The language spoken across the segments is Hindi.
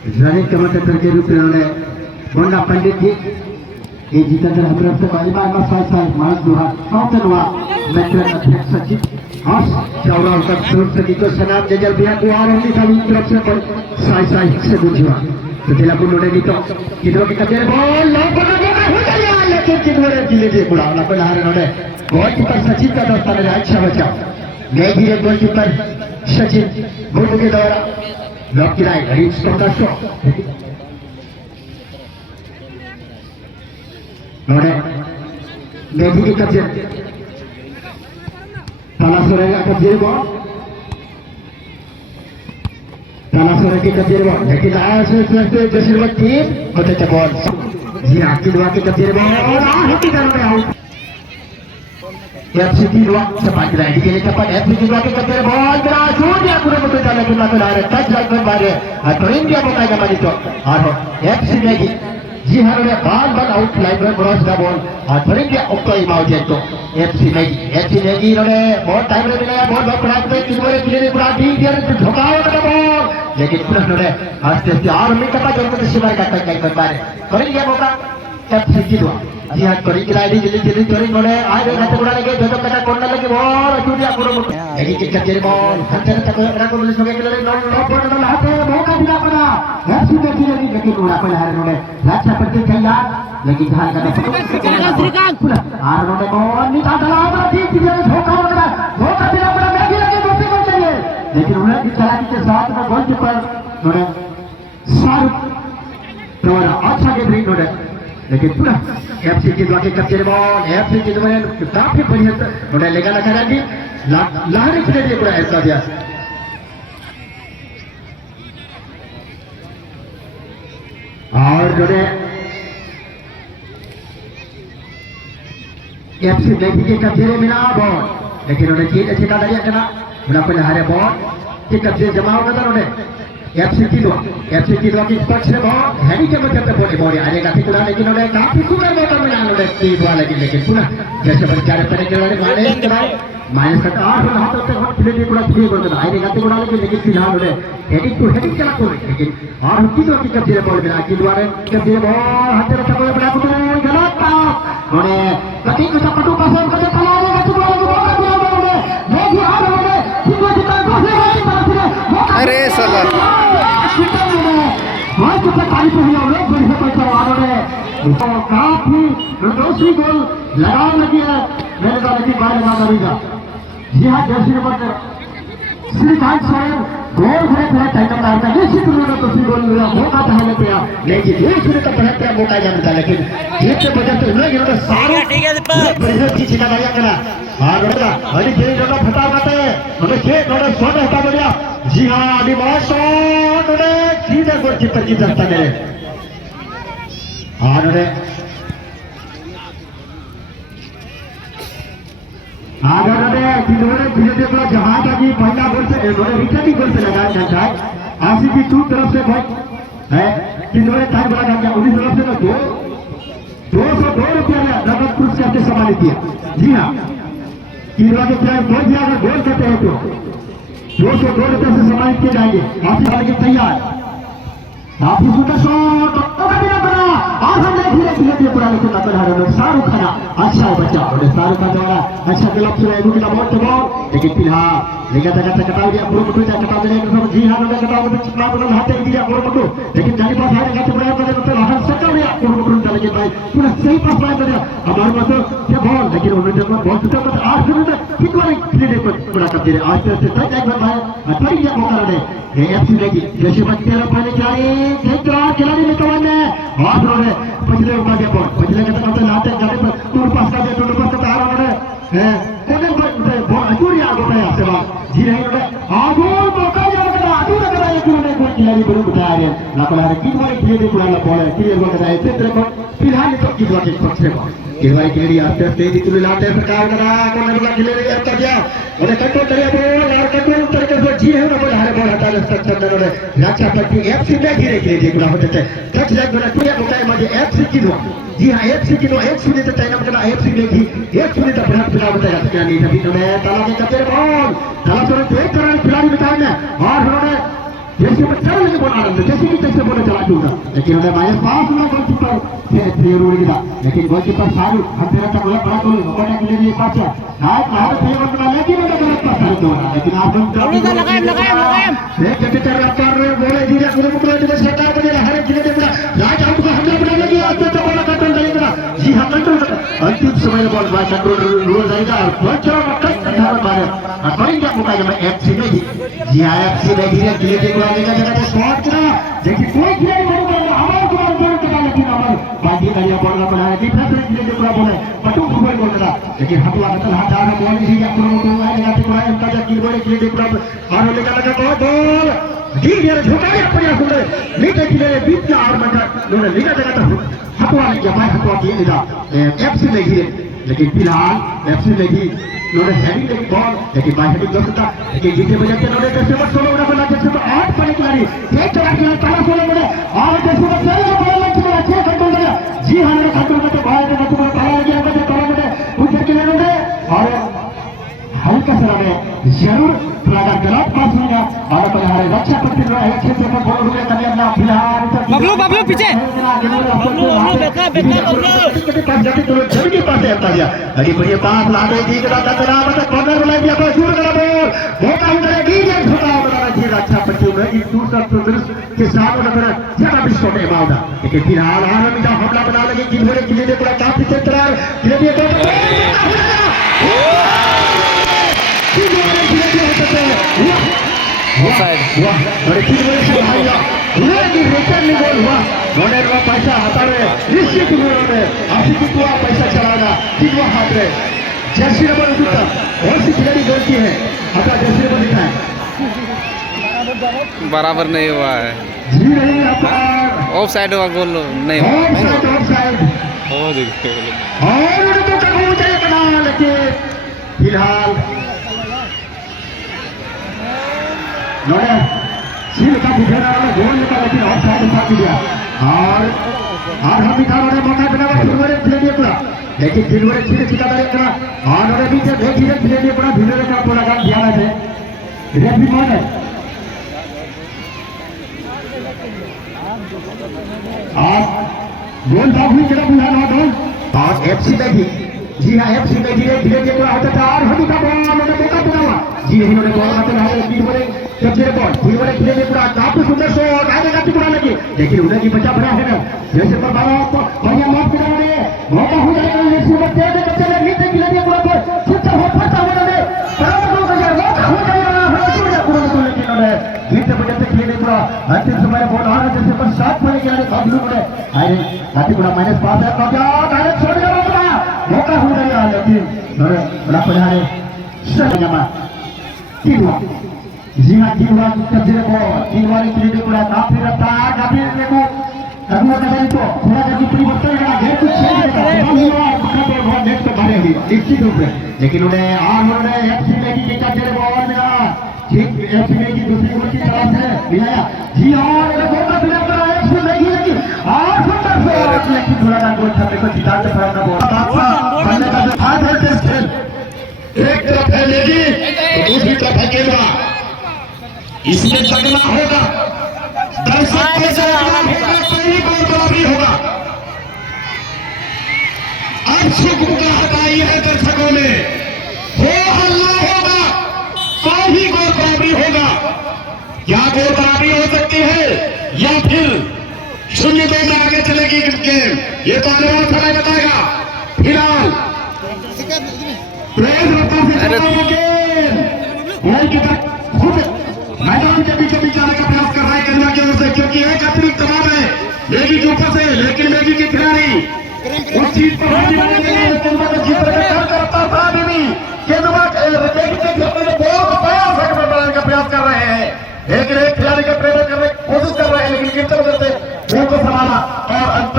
रनिंग कमेंटेटर के रूप में उन्होंने बोंडा पंडित जी ये जीता जन हजरत से बाई बाई मसाई साई मानस दुहा साउथनवा मेट्रो अध्यक्ष सचिव हस चौरा का शुरू से की तो सनाम जजल बिहार दुआर होनी था इस तरफ से साई साई से बुझवा तो दिला को लोडे नहीं तो किधर के कचरे बॉल लो बना देगा हो गया लेकिन किधर दिले दे बुला ना पहले हारे नोडे गोलकीपर सचिव का दोस्त ने अच्छा बचा गए धीरे गोलकीपर सचिव गोल के द्वारा लॉक की राइट रीच का शॉट नोडे नेजी के कब्जे तालासोरे का कब्जे बॉल तालासोरे के कब्जे बॉल लेकिन आया से जैसे टीम होते थे बॉल जी हां की दुआ के कब्जे बॉल और हिट करने आउट एफसी दुआ सपाट राइट के लिए चपट एफसी दुआ के कब्जे बॉल जरा छोड़ दिया पूरे मुझे डाले कि मात्र आ रहे टच लाइन पर मारे और इंडिया को कायदा मारी तो और एफसी नेगी जी हाँ उन्हें बार आउट लाइन में क्रॉस द बॉल और इंडिया ओपन माउट है तो एफसी नेगी इन्होंने बहुत टाइम ले लिया बहुत प्रयास में किधर क्लियर पूरा डी दिया झुकाव का बॉल लेकिन पुनः उन्होंने आस्ते आस्ते और मिनट का जो कुछ शिवाय का टच लाइन पर मारे इंडिया मौका एफसी की दुआ जी हाँ करी की लाइन जल्दी इन्होंने आज घाटे उड़ा लगे जो कटा कोर्नर लगे बॉल चूड़िया पूरा लेकिन कितना देर बॉल हंसने तक रखो पुलिस हो गए कि नो बॉल हाथे मौका दिया पड़ा एफसी नेगी लेकिन उड़ा पर हारे उन्होंने रक्षा पट्टी चाहिए लेकिन ध्यान करना पड़ेगा और उन्होंने बॉल निकाल डाला और ठीक से धोखा दिया पड़ा नेगी लगे दूसरे गोल चाहिए लेकिन उन्होंने चलाकी के साथ में गोलकीपर उन्होंने शाहरुख द्वारा अच्छा गेंद नहीं उन्होंने लेकिन पुनः एफसी की द्वारा कब्जे बॉल एफसी की द्वारा काफी बढ़िया उन्होंने लेगा लगा दी लहरी के लिए पूरा ऐसा दिया और उन्होंने एफसी नेगी के कब्जे में मिला बॉल लेकिन उन्होंने जीत अच्छे का दरिया करना उन्होंने पहले हारे बॉल के कब्जे जमा होगा था उन्होंने एफसी की दुआ की पक्ष में बॉल हैरी के मध्य पे बॉल आएगा ठीक उड़ा लेकिन उन्होंने काफी सुंदर मौका मिला उन्होंने की दुआ लेकिन पुनः जैसे बेचारे पड़े के वाले माइनस का 8 रन हाथ तक बहुत धीरे पूरा फ्री बोल रहा है गाते उड़ा लेकिन फिलहाल उन्होंने हेडिंग चला को लेकिन और की दुआ की कब्जे बॉल मिला की दुआ ने कब्जे बॉल हाथ रखा को बड़ा को गलत था उन्होंने कटी को चपटू पास को चला देगा की दुआ को मौका दिया उन्होंने नेगी हार उन्होंने सीधे सीधा दूसरे वाली तरफ से अरे साला बहुत कुछ तारीफ हुई और लोग बड़ी से करवाने ने तो काफी दूसरी गोल लगाने लगी है मेरे द्वारा की बाहर ना करेगा जी हाँ जैसे नंबर श्रीकांत स्वयं गोल है थोड़ा टाइम करता है निश्चित रूप से दूसरी गोल मिला मौका था हमें पे लेकिन दूसरे का पहले पे मौका जाना था लेकिन जीत के वजह से उन्होंने सारे बढ़िया चीज का बढ़िया करा और बेटा अभी जेल जगह फटा पाते हैं उन्हें खेत और सोने हटा बढ़िया जी हाँ अभी बहुत शॉट उन्हें सीधे गोलकीपर की दस्ता मेरे और उन्हें आगे उन्होंने धीरे पूरा जहाज की पहला गोल से उन्होंने रिटर्निंग गोल से लगाया जाता है आशी की टू तरफ से भाई है किन्होंने टाइम बड़ा गया 19 तरफ से तो 202 रुपया में नगद पुरस्कार से सम्मानित किया जी हाँ किन्होंने के खिलाफ कोई भी अगर गोल करते हैं तो 202 रुपये से सम्मानित किए जाएंगे आपकी तैयार आप सुंदर शॉट बना और हमने धीरे पूरा लेकिन नकल हारे शाहरुख खाना अच्छा बच्चा और शाहरुख खान द्वारा अच्छा गिलप से एगो की बहुत बॉल लेकिन फिलहाल लेगा तक कटा दिया पूरा मुट्ठी कटा देने जी हां ने कटा मुट्ठी चिपका बना हाथ दे दिया पूरा मुट्ठी लेकिन जानी पास हारे का प्रयास करने तो हाथ से कर दिया पूरा मुट्ठी लेकिन भाई पूरा सही पास मार दिया हमारे मतलब ये बॉल लेकिन उन्होंने जब बॉल टूटा तो 8 मिनट ठीक वाली क्लियर पर पूरा कर दिया आज से तक एक बार भाई अटरी ये मौका दे एफसी नेगी जैसे बच्चे लोग पहले खिलाड़ी में कवन है और उन्होंने पिछले ऊपर दिया बॉल पिछले के तक लाते जाने पर टूर पास कर दिया टूर पास का उन्होंने है कोने बॉल अजूरी आगो पे आपसे बात जी नहीं उन्होंने आगोल मौका दिया उन्होंने अधूरा कराया कि उन्होंने कोई खिलाड़ी बड़े उठाया है लापरवाही की वाली क्लियर पुराना बॉल है क्लियर बॉल कराया इस तरह को फिलहाल तो की वाली पक्ष में किरवाई क्लियर आते आस्ते दिखने लाते सरकार करा कोने वाला क्लियर करता गया उन्हें कंट्रोल करिया बॉल और कंट्रोल तरीके से जी है उन्होंने हारे बॉल हटा दे सकते हैं उन्होंने रक्षा पट्टी एफसी में गिरे गिरे पूरा होते थे टच लाइन बना पूरा मुकाय में एफसी की दो जी हाँ एफसी की दो एक सुनी तो टाइम करना एफसी लेगी एक सुनी तो बड़ा फिलहाल बताया सकते नहीं अभी उन्होंने ताला के कब्जे बॉल ताला से एक तरह खिलाड़ी बिताए और उन्होंने जैसे मैं चल नहीं बोला रहा था जैसे कि तैसे बोले चला दूंगा लेकिन उन्हें -5 ना गोलकीपर थे उड़ीदा लेकिन गोलकीपर शाहरुख हथेरा का बड़ा गोल होने के लिए पास नायक नायक थे बना लेकिन उन्हें गलत पास कर दिया लेकिन आप लगाएं एक क्रिकेटर कर रहे बोले धीरे गुरु मुकुल ने सरकार को हर एक जिले में राज आउट को हमला बनाने की आज तो बड़ा कंट्रोल करेगा जी हां कंट्रोल अंतिम समय बॉल बाय कंट्रोल रोल जाएगा और बच्चों का कट अंधार मारे और करेंगे मुकाबले में एफसी में जी हां एफसी में धीरे धीरे को आएगा जगह पे शॉट करा देखिए कोई खिलाड़ी नहीं बोलेगा हमारे को गोल करना लेकिन हमारे बाजी करिया बॉल का बनाया डिफेंस के लिए पूरा बोले पटू फुटबॉल बोल रहा लेकिन हटवा मतलब हटा रहा बॉल ही या पूरा को आएगा तो पूरा इनका जो कीबोर्ड के लिए पूरा और लेकर लगा को बॉल गिर गया झोंकाया प्रयास हुए नीचे के लिए बीच के आर में उन्होंने लिखा जगह तो हटवा लिया भाई हटवा दिए इधर एफसी में गिरे लेकिन फिलहाल एफसी में ही उन्होंने हेडिंग लेके बॉल लेकिन बाय हेडिंग कर सकता लेकिन जीते बजे के उन्होंने कैसे मत सोलो उन्होंने बोला जैसे तो 8 पॉइंट खिलाड़ी एक चला के पहला सोलो में और जैसे तो चल गया बॉल लग चुका अच्छे कंट्रोल किया जी हां ने कंट्रोल करके बाहर के बच्चों को पहला गया बच्चे पहला में उधर के लिए और हल्का सा में जरूर अगर गलत पास होगा और अपन हमारे रक्षा पट्टी जो है क्षेत्र पर बॉल हुए तभी अपना फिलहाल बबलू पीछे बेटा कितने पास जाके तो जल्दी पास आता गया अरे बढ़िया पास लागे दी करा तेरा मतलब कॉर्नर बुला दिया तो शुरू करा बॉल मौका मिलेगी ये छोटा बना जी रक्षा पट्टी में इस दूसरा प्रदर्शन के साथ उधर ज्यादा भी छोटे माउदा लेकिन फिलहाल आरमी का हमला बना लगे जिन्होंने किले ने पूरा काफी क्षेत्र किले ने ऑफसाइड बड़े तीन बड़े से भाईया हुआ कि रिटर्न नहीं गोल हुआ नोने रो पैसा हटा रहे निश्चित उन्होंने आशिकी को पैसा चलाना कितना हाथ रहे जर्सी नंबर उठता और सी खिलाड़ी गोल की है हटा जर्सी नंबर लिखा है बराबर नहीं हुआ है जी नहीं अपार ऑफसाइड हुआ गोल नहीं हुआ ऑफसाइड ओ देखिए और उनको कहीं ऊंचाई बना लेकिन फिलहाल नोने सील का दिखेरा वाला गोल निकाला लेकिन ऑफसाइड उठा दिया और हम दिखा रहे मौका बना फिर खेल दिया पूरा लेकिन दिलवरे सीधे सीधा करा और नोने बीच में धीरे खेल दिया पूरा भिड़े का पूरा काम दिया है रेफरी कौन है और गोल बाबू जरा बुला ना गोल और एफसी में भी जी हां एफसी में धीरे धीरे पूरा होता था और हम का बॉल ने मौका बनावा जी इन्होंने बॉल मारते रहे दिलवरे सबसे बॉल दिलवरे खेलने पूरा काफी सुंदर शॉट आगे का टुकड़ा लगी लेकिन उन्हें की बचा बना है ना जैसे पर बाबा बढ़िया माफ करा रहे मौका हो जाएगा इसी वक्त दे बच्चे ने नीचे गिरा दिया पूरा पर छुट्टा हो पड़ता हो जाए बराबर हो गया मौका हो जाएगा हो जाएगा पूरा तो लेकिन उन्होंने नीचे बच्चे से खेलने पूरा अंतिम समय बॉल आ रहा जैसे पर 7 पॉइंट के लिए बाबू ने आए काफी बड़ा -5 है तो क्या डायरेक्ट छोड़ दिया मौका हो गया लेकिन बड़ा पढ़ाने सजमा तीनवा जी हां तीनवा कब्जे को तीनवा ने खेलने पूरा काफी रफ्तार काफी देखो अगला कदम तो थोड़ा जल्दी परिवर्तन करा घेर कुछ चेंज करा हुआ पकड़ पर बहुत नेट पे मारे हुए निश्चित रूप से लेकिन उन्हें उन्होंने एफसी में की कब्जे बॉल मिला ठीक एफसी में की दूसरी गोल की तरफ से मिलाया जी और मौका मिला करा एफसी में की लेकिन और सुंदर शॉट लेकिन थोड़ा ना गोल छक्के को जिताते पाया बॉल बनने का जो हाथ है खेल एक तरफ है लेगी तो दूसरी तरफ है केला इसमें तगड़ा होगा दर्शक कोई बराबरी होगा अब सुख का हटाई है दर्शकों में हो हल्ला होगा तो ही गोल बराबरी होगा या गोल बराबरी हो सकती है या फिर 0-2 में आगे चलेगी गेम ये तो अनुभव समय बताएगा फिलहाल मैदान के बीचों बीच आने का प्रयास कर रहा है केरला की ओर से क्योंकि एक अतिरिक्त दबाव है मेगी के ऊपर से लेकिन मेगी के खिलाड़ी उस चीज पर हावी होने के लिए केरला को जीत रहे करता था भी केरला के खिलाड़ी ने बॉल को पास बनाने का प्रयास कर रहे हैं लेकिन एक खिलाड़ी का प्रेरणा करने की कोशिश कर रहे हैं लेकिन गिरते वजह से बॉल को संभाला और अंत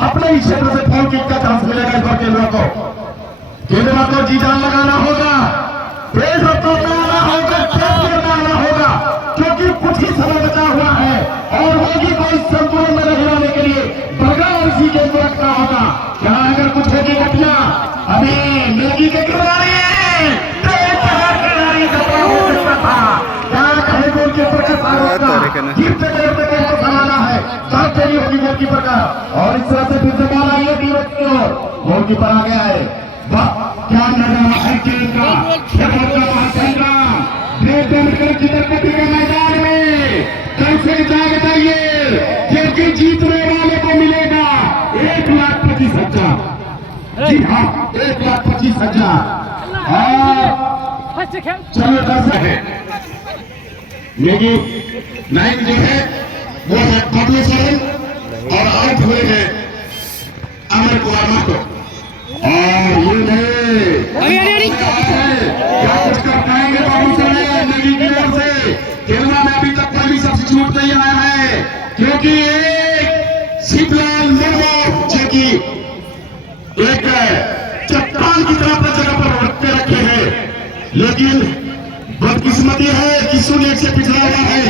अपने ही क्षेत्र से फॉल किक का चांस मिलेगा इस बार केरला को जी जान लगाना होगा प्रेशर तो लगाना होगा होगा क्योंकि कुछ ही समय बचा हुआ है और होगी कोई संतुलन में रहने के लिए बगैर इसी के रखना होगा क्या अगर कुछ होगी घटना अभी मेगी के खिलाड़ी हो सकता था क्या कहे गोल के प्रकट फिर से गोल पे गोल को समाना है, चार चेरी होगी गोलकीपर का, और इस तरह से फिर से बॉल आई है टीम की ओर, गोलकीपर आ गया है। वाह क्या नजारा है खेल का, चित्रपति के मैदान में कैसे जाग जाइए, क्योंकि जीतने वाले को मिलेगा 1,25,000। जी हाँ 1,25,000। और चलो कैसा है लेकिन लाइन जो है वो है बबलू सोरेन और आउट हुए हैं अमर कुमार महतो। और ये क्या कुछ कर पाएंगे बबलू सोरेन नगी की ओर से, खेलना में अभी तक कोई भी सब्स्टिट्यूट नहीं आया है, क्योंकि एक शिवलाल मुर्मू जो कि एक चट्टान की तरह अपने जगह पर रख के रखे हैं, लेकिन बदकिस्मती है कि सूर्य से पिछड़ा हुआ है।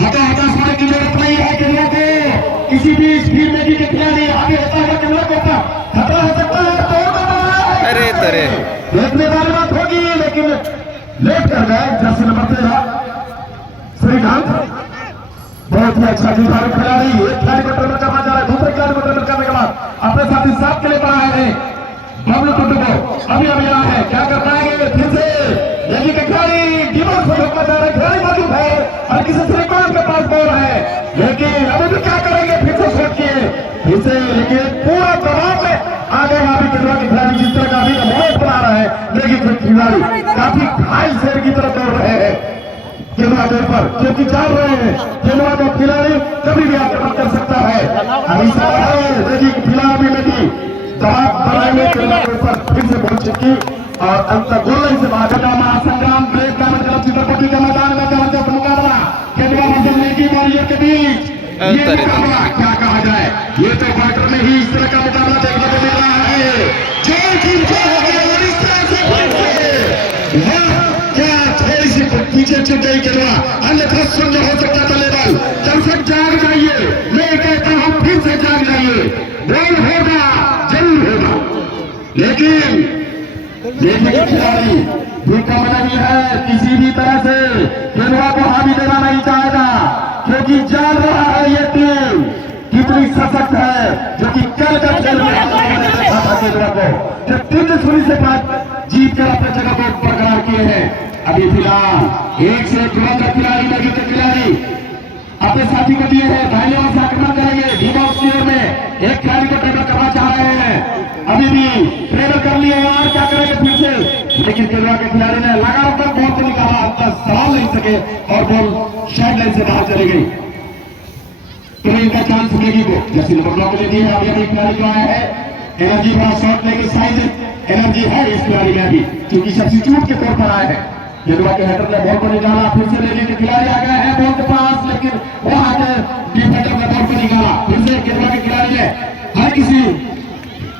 हटा सारे की जरूरत नहीं है केंद्र को, किसी भी स्पीड में की खिलाड़ी आगे होता है केंद्र को खतरा हो सकता है। अरे तरे देखने वाली बात होगी, लेकिन लेट कर गए जर्सी नंबर 13 श्रीकांत, बहुत ही अच्छा जुझारू खिलाड़ी। एक खिलाड़ी को ट्रेवल करना चाह रहा है, दूसरे खिलाड़ी को ट्रेवल करने के बाद अपने साथी साथ के लिए बढ़ा है बबलू टुट्टू को। अभी यहाँ है, क्या कर पाएंगे फिर से लेकिन खिलाड़ी दिमाग से धक्का जा रहा है, खिलाड़ी मौजूद है और किसी श्रीकांत के पास बॉल है, लेकिन अभी भी क्या करेंगे फिर से शॉट किए फिर से, लेकिन पूरा दबाव में आ गए अभी के खिलाड़ी जिस तरह का अभी मोहम्मद बना रहा है, लेकिन फिर खिलाड़ी काफी घायल शेर की तरफ दौड़ रहे हैं केंद्रा जोर पर, क्योंकि जान रहे हैं केंद्रा का खिलाड़ी कभी भी आक्रमण कर सकता है। अभी लेकिन फिलहाल भी नहीं दबाव बनाएंगे केंद्रा के ऊपर, फिर से बॉल छिटकी और अंत गोल से भाजपा महासंग्राम ब्रेक का मतलब चित्रपति के मैदान में जबरदस्त मुकाबला केंद्रा वर्सेस नेगी वॉरियर के बीच। ये मुकाबला क्या कहा जाए, ये तो क्वार्टर में ही इस तरह का मुकाबला देखने को मिल रहा है। जो टीम को हो गया और इस तरह से क्या थोड़ी सी पीछे छूट गई केंद्रा, अन्यथा शून्य हो सकता था लेवल। दर्शक जाग जाइए, मैं कहता हूं फिर से जाग जाइए, गोल होगा जरूर होगा, लेकिन देखिए खिलाड़ी भी कम नहीं है, किसी भी तरह से केंद्रा को हावी देना नहीं चाहेगा, क्योंकि जान रहा है ये टीम कितनी सशक्त है, जो कि कल का खेल में केंद्रा को जो 3-0 से बाद जीत कर अपने जगह को बरकरार किए हैं। अभी फिलहाल एक से जुड़कर खिलाड़ी लगी के खिलाड़ी अपने साथी को दिए हैं, दाहिने ओर से आक्रमण करेंगे डीबॉक्स की ओर में, एक खिलाड़ी को टेबल करना चाह रहे हैं, अभी भी ट्रेवल कर लिए और क्या करेंगे फिर से, लेकिन केंद्रा के खिलाड़ी ने लगातार बॉल को निकाला, अंतर संभाल नहीं सके और बॉल साइड लाइन से बाहर चली गई। तो इनका चांस मिलेगी वो जैसे नंबर ब्लॉक ले दिए। अभी अभी खिलाड़ी जो आया है एनर्जी बड़ा शॉट लेके साइज एनर्जी है इस खिलाड़ी में अभी, क्योंकि सब्स्टिट्यूट के तौर पर आए हैं। केंद्रा के हेडर ने बॉल को निकाला, फिर से लेने के खिलाड़ी आ गए हैं बॉल के पास, लेकिन वहां के डिफेंडर ने बॉल को निकाला, फिर से केंद्रा के खिलाड़ी ने हर किसी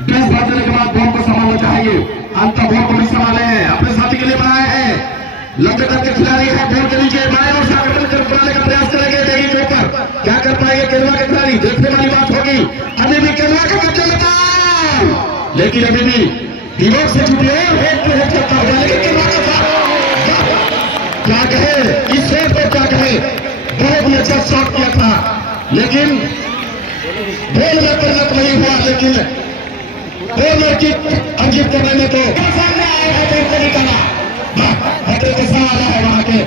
ड्रेस बदलने के बाद बॉल को संभालना चाहिए, अंत बॉल को नहीं संभाले हैं, अपने साथी के लिए बनाए हैं। लंबे तक के खिलाड़ी है, बॉल के नीचे बाएं ओर से आक्रमण बनाने का प्रयास करेंगे, देखिए के ऊपर क्या कर पाएंगे केंद्रा के खिलाड़ी, देखने वाली बात होगी। अभी भी केंद्रा का बच्चा लगा, लेकिन अभी भी दीवार से छूटे चलता हुआ, लेकिन केंद्रा का क्या कहे इस शॉट को, क्या कहे, बहुत ही अच्छा शॉट किया था, लेकिन बॉल में परिणत नहीं हुआ, लेकिन बॉलर की अंकित करने में तो सामने आया है, बॉल को निकाला, हटे के साथ आया है वहां के,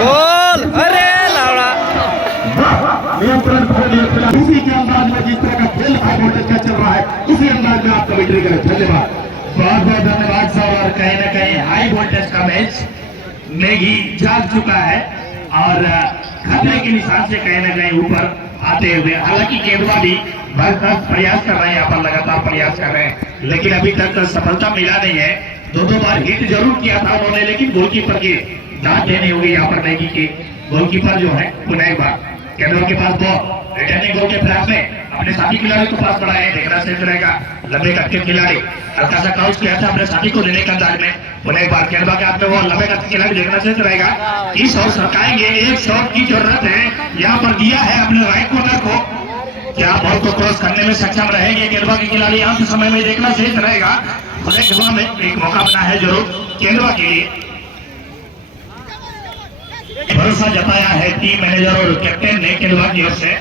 गोल, अरे लावड़ा नियंत्रण उसी के अंदाज में जिस तरह का खेल हाई वोल्टेज का चल रहा है, उसी अंदाज में आप कमेंट्री करें। धन्यवाद, बहुत बहुत धन्यवाद साहब। और कहीं ना कहीं हाई वोल्टेज का मैच में ही जाग चुका है और खतरे के निशान से कहीं ना कहीं ऊपर आते हुए, हालांकि केंद्रा भी भरसक प्रयास कर रहे हैं, यहाँ पर लगातार प्रयास कर रहे हैं, लेकिन अभी तक सफलता मिला नहीं है। दो बार हिट जरूर किया था उन्होंने, लेकिन गोलकीपर की दांत देनी होगी यहाँ पर नेगी के गोलकीपर जो है पुनः एक बार केंद्रा के पास बॉल रिटर्निंग गोल के प्रयास में अपने साथी खिलाड़ी को पास बढ़ाए, देखना सही रहेगा। लंबे कट के खिलाड़ी हल्का सा काउंट किया था अपने साथी को देने के अंदाज में, पुनः एक बार केंद्रा के हाथ में वो लंबे कट के खिलाड़ी, देखना सही रहेगा। इस शॉट सरकाएंगे, एक शॉट की जरूरत है यहाँ पर, दिया है अपने राइट कॉर्नर को, क्या बॉल को क्रॉस करने में सक्षम रहेंगे केंद्रवा के खिलाड़ी? अंत समय में देखना सही रहेगा। भले खेलवा में एक मौका बना है जरूर केंद्रवा के लिए। भरोसा जताया है टीम मैनेजर और कैप्टन ने केंद्रवा की ओर से।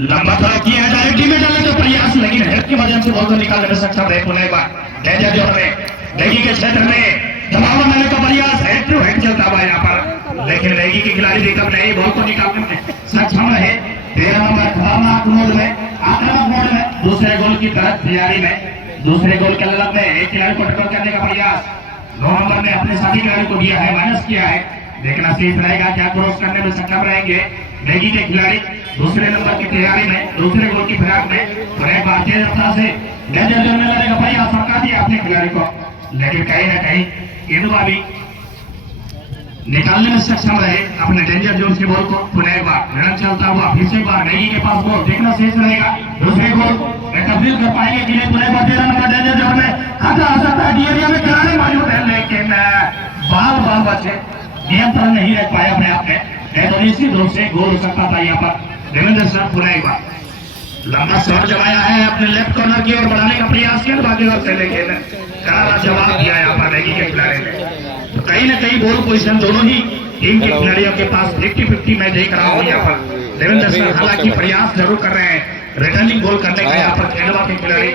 लंबा थ्रो किया है, डायरेक्ट में डालने का प्रयास, लेकिन हेड के माध्यम से बॉल को निकालने में सक्षम रहे पुणे एक बार। डेंजर जोन में लेगी के क्षेत्र में दबाव बनाने का प्रयास, हेड टू हेड चलता हुआ यहाँ पर, लेकिन लेगी के खिलाड़ी विकल्प नहीं, बॉल को निकालने में सक्षम रहे। 13 नंबर खतरनाक मोड में, आक्रामक मोड में, दूसरे गोल की तरफ तैयारी में, दूसरे गोल के ललक में एक खिलाड़ी को टक्कर करने का प्रयास। 9 नंबर ने अपने साथी खिलाड़ी को दिया है, माइनस किया है। देखना सीख रहेगा क्या क्रॉस करने में सक्षम रहेंगे लेगी के खिलाड़ी। दूसरे नंबर की तैयारी में, दूसरे गोल की फिराक में और एक बार तेज रफ्तार से डेंजर जोन में लड़ने का प्रयास सरका दिया अपने खिलाड़ी को, लेकिन कहीं ना कहीं केंद्रवा भी निकालने में सक्षम रहे अपने डेंजर जोन से बॉल को। पुनः एक बार रन चलता हुआ फिर से एक बार नेगी के पास बॉल, देखना शेष रहेगा दूसरे गोल तब्दील कर पाएंगे कि नहीं। पुनः 13 नंबर डेंजर जोन में खतरा आ सकता है, एरिया में खिलाड़ी मौजूद है, लेकिन बाल बचे, नियंत्रण नहीं रख पाया अपने आप में, तो निश्चित रूप से गोल हो सकता था यहाँ पर। देवेंद्र सर पुनः एक बार लंबा शॉट जमाया है, अपने लेफ्ट कॉर्नर की ओर बढ़ाने का प्रयास किया, बाकी ओर से लेकिन करारा जवाब दिया यहाँ पर नेगी के खिलाड़ी ने। तो कहीं ना कहीं बॉल पोजीशन दोनों ही टीम के खिलाड़ियों के पास 50-50 मैं देख रहा हूँ यहाँ पर। देवेंद्र सर हालांकि प्रयास जरूर कर रहे हैं रिटर्निंग गोल करने का, यहाँ पर केंद्रवा के खिलाड़ी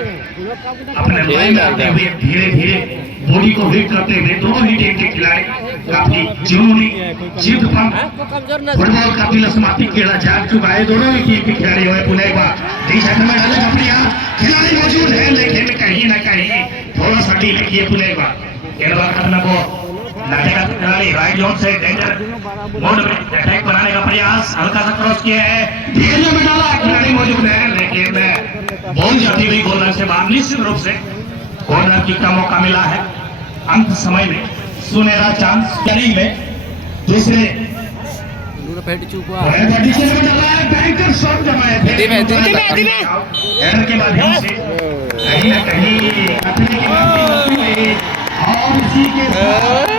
अपने लाइन आते हुए धीरे धीरे बॉडी को हिट करते हुए, दोनों ही टीम के खिलाड़ी काफी जुनूनी जिद्दपन फुटबॉल का तिलस्माती खेला जाग चुका है, दोनों ही टीम के खिलाड़ी हुए। पुनः एक बार में डाले अपने खिलाड़ी मौजूद है, लेकिन कहीं ना कहीं थोड़ा सा डील किए। पुनः एक बार केंद्रवा करना को लगेगा खिलाड़ी राइट जोन से डेंजर मोड में अटैक बनाने का प्रयास, हल्का सा क्रॉस किया है, धीरे में डाला, खिलाड़ी मौजूद है, लेकिन बॉल जाती हुई गोल से बाहर। निश्चित रूप से कॉर्नर किक का मौका मिला है अंत समय में, सुनहरा चांस में दूसरे बैंकर शॉट जमाए थे एरर के माध्यम से, कहीं ना कहीं और इसी के साथ